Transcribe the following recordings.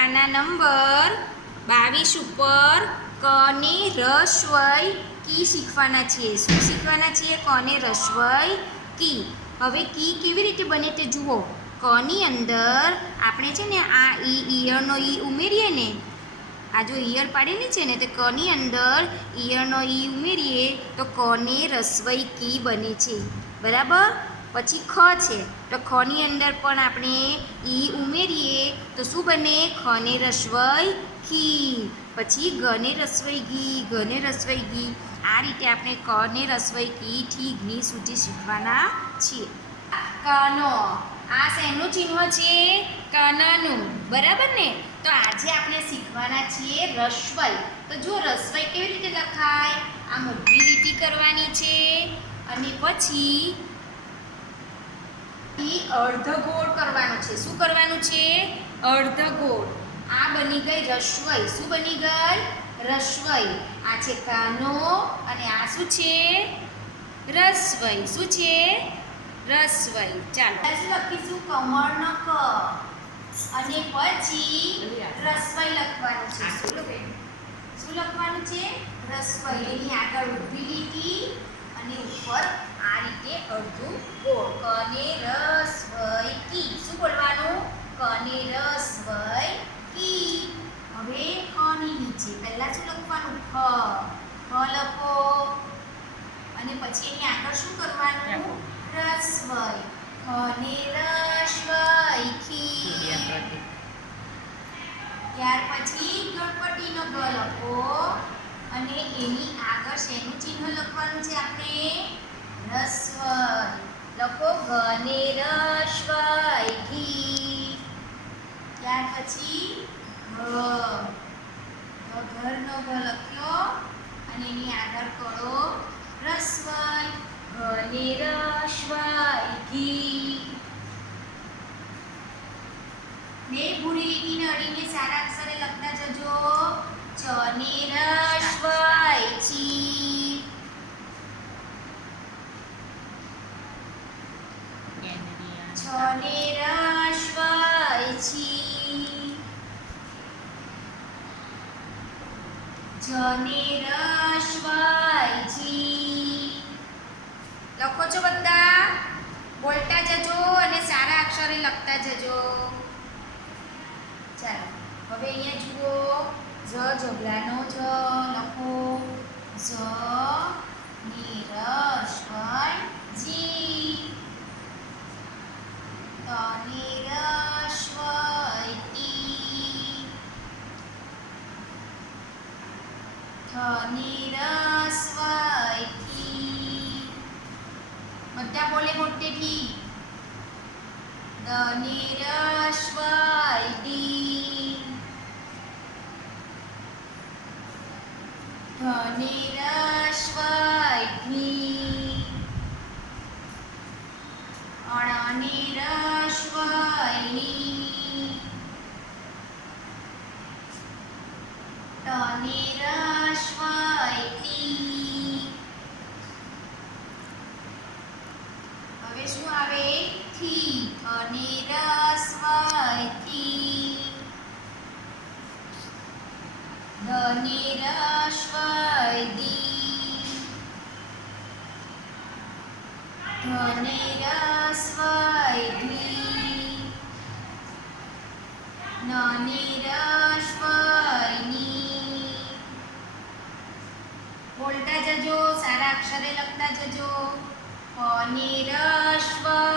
પાના નંબર બાવીસ ઉપર કને રસ્વય કી શીખવાના છીએ? શું શીખવાના છીએ? કને રસ્વય કી? હવે કી કેવી રીતે બને તે જુઓ. કની અંદર આપણે છે ને આ ઈ ઈયળનો ઈ ઉમેરીએ ને, આ જો ઈયર પાડેલી છે ને, તે કની અંદર ઈયળનો ઈ ઉમેરીએ તો કને રસવઈ કી બને છે? બરાબર? પછી ખ છે. તો ખની અંદર પણ આપણે ઈ ઉમેરીએ તો શું બને? ખને રસવઈ ખી પછી ગને રસવઈ ઘી ગને રસવઈ ઘી. આ રીતે આપણે કને રસવઈ કી થી ઘી સુધી શીખવાના છીએ. કનો. આ શેનું ચિહ્ન છે? કનાનું. બરાબર ને? તો આજે આપણે શીખવાના છીએ રસવઈ. તો જો રસવઈ કેવી રીતે લખાય? આ મોટી લીટી કરવાની છે. અને પછી ઈ અર્ધગોળ કરવાનો છે. શું કરવાનું છે? અર્ધગોળ. આ બની ગઈ રસવઈ શું બની ગઈ? રસવઈ આ છે કાનો અને આ શું છે? રસવઈ શું છે? રસવઈ ચાલો. લખીશું ન ક અને પછી રસવઈ લખવાનું છે. શું શું લખવાનું છે? રસવઈ એની આગળ ઊભી લીટી અને ઉપર આ રીતે અડધું ગોળ કને રસવઈ કી શું બોલવાનું કને રસવઈ કી હવે ખની નીચે પહેલા શું લખવાનું ખ ખ લખો અને પછી એની આગળ શું કરવાનું? રસવઈ. ખને રસ્વય કી ત્યાર પછી ગણપતિનો ગ લખો અને એની આગળ શેનું ચિહ્ન લખવાનું છે આપણે? રસ્વય લખો ગને રસ્વય ઘી ત્યાર પછી ઘ ઘરનો ઘ લખ્યો અને એની આગળ કરો રસ્વય ઘને રસ્વય ઘી બે ભૂરી લીટીને અડીને સારા અક્ષરે લખતા જજો ચને રસ્વઈ છી છને રસ્વઈ છી જને રસ્વઈ છી લખો છો બધા? બોલતા જજો અને સારા અક્ષરે લખતા જજો. ચાલો, હવે અહીંયા જુઓ. જ જબલાનો જ લખો. જ નિરસ્વર જી. ત નિરસ્વર Peter ધ નિરસ્વર દી ધ નિરસ્વર ધી ન નિરસ્વરની બોલતા જજો સારા અક્ષરે લખતા જજો પ નિરસ્વર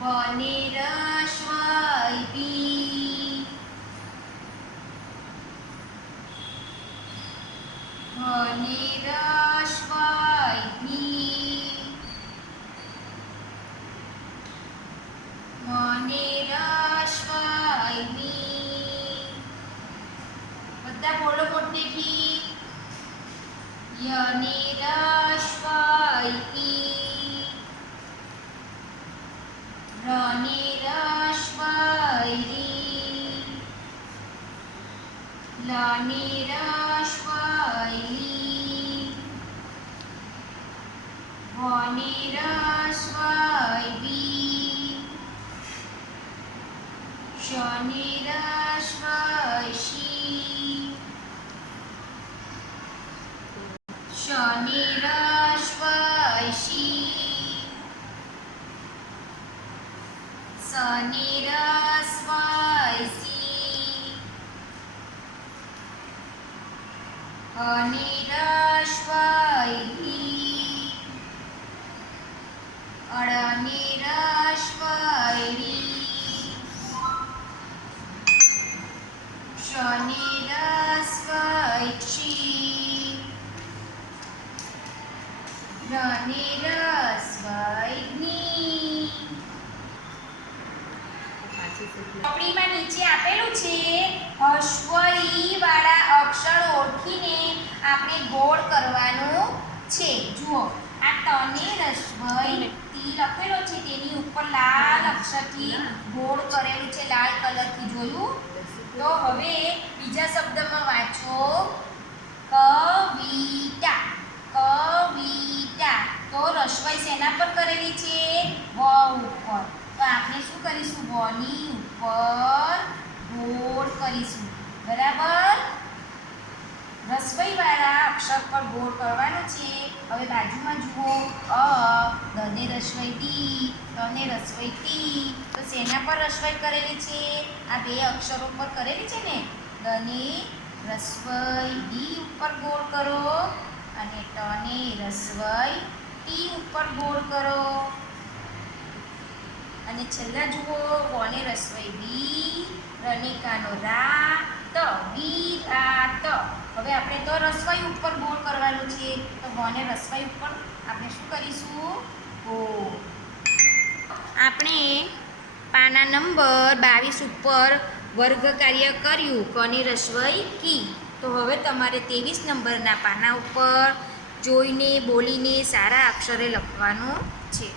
ટી ફ નિરસ્વર ફી બ નિરસ્વર બી ભ નિરસ્વર ભી મ નિરસ્વર મી બધા બોલો મોટેથી ય નિરસ્વર রণে রস বাইরি। লনে রস বাইরি। বনে রস বাইবি শনি রস বাইশী। રને વાળા અક્ષર ઓળખીને આપણે ગોળ કરવાનું છે. જુઓ, આ તને રસ્વઈ તી લખેલો છે, તેની ઉપર લાલ અક્ષરથી ગોળ કરેલું છે, લાલ કલરથી જોયું. તો હવે બીજા શબ્દમાં વાંચો કવિતા કવિતા તો રસવાઈ શેના પર કરેલી છે વ ઉપર તો આપણે શું કરીશું વની ઉપર ગોળ કરીશું બરાબર રસવાઈ વાળા અક્ષર પર ગોળ કરવાનું છે. હવે બાજુમાં જુઓ, અ દને રસવાઈ દી તને રસવાઈ તી તો શેના પર રસવાઈ કરેલી છે? આ બે અક્ષરો પર કરેલી છે ને? દને રસવાઈ ડી ઉપર ગોળ કરો અને ટને રસવાઈ ટી ઉપર ગોળ કરો. અને છેલ્લા જુઓ, વોને રસવાઈ બી રનિકાનો રા ત બી રા ત હવે આપણે તો રસવાઈ ઉપર ગોળ કરવાનું છે. તો ગોને રસવાઈ ઉપર આપણે શું કરીશું? ઓ આપણે પાના નંબર બાવીસ ઉપર વર્ગ કાર્ય કર્યું, કોની રસવાઈ કી? તો હવે તમારે ત્રેવીસ નંબરના પાના ઉપર જોઈને, બોલીને સારા અક્ષરે લખવાનું છે.